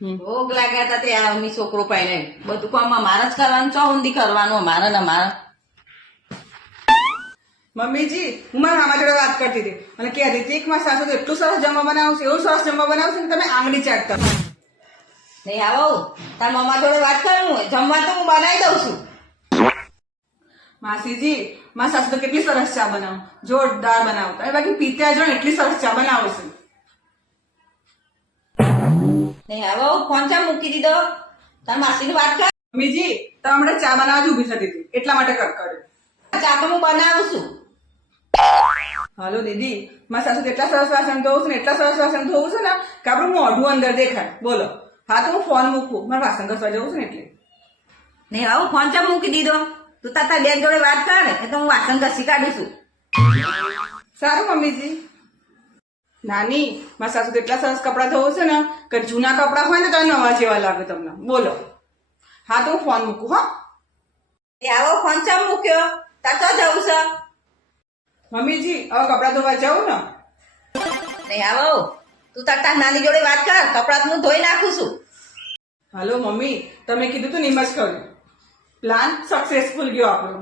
ભોગ લાગ્યા હતા તે અમી છોકરો પાઈને બધું કામ અમારે જ કરવાનું, ચો ઊંધી કરવાનું અમારે ને અમારે. મમ્મીજી, હું મારા મામા જોડે વાત કરતી હતી અને કહેતી હતી કે મારા સાસુ તો એટલું સરસ જમવા બનાવશે, એવું સરસ જમવા બનાવશે ને તમે આંગળી ચાટતા. નહીં આવો તાર મમ્મા જોડે વાત કરું, જમવા તો હું બનાવી દઉં છું. માસીજી, મારા સાસુ તો કેટલી સરસ ચા બનાવો, જોરદાર બનાવતા. બાકી પીત્યા જો એટલી સરસ ચા બનાવે છે. નહીં આવો ફોન ચા મૂકી દીધો, તાર માસીની વાત કર. મમ્મીજી, તો હમણાં ચા બનાવવા જ ઊભી થતી હતી એટલા માટે કટ કર્યો. ચા તો હું બનાવું છું. હાલો દીદી, મારા સાસુ તો એટલા સરસ વાસણ ધોવું છે ને એટલા સરસ વાસણ ધોવું છે ને કે આપણું મોઢું અંદર દેખાય. બોલો, હા તો હું ફોન મૂકું, મારે વાસણ ઘસવા જવું છે ને એટલે. નહીં આવો ફોન ચા મૂકી દીધો, તું તાર બેન જોડે વાત કર એ તો હું વાસણ ઘસી કાઢું છું. સારું મમ્મીજી. નાની, મારા સાસુ તો એટલા સરસ કપડાં ધોવું છે ને કે જૂના કપડાં હોય ને તો નવા જેવા લાગે તમને. બોલો, હા તો હું ફોન મૂકું. હા એ આવો ફોન ચા મૂક્યો, તાર તો જવું છે. મમ્મીજી, હવે કપડાં ધોવા જાઉં ને. નહીં આવો તું તાર નાની જોડે વાત કર, કપડાં તો હું ધોઈ નાખું છું. હાલો મમ્મી, તમે કીધું તું નિમ જ કર્યું. પ્લાન સક્સેસફુલ ગયો આપણો.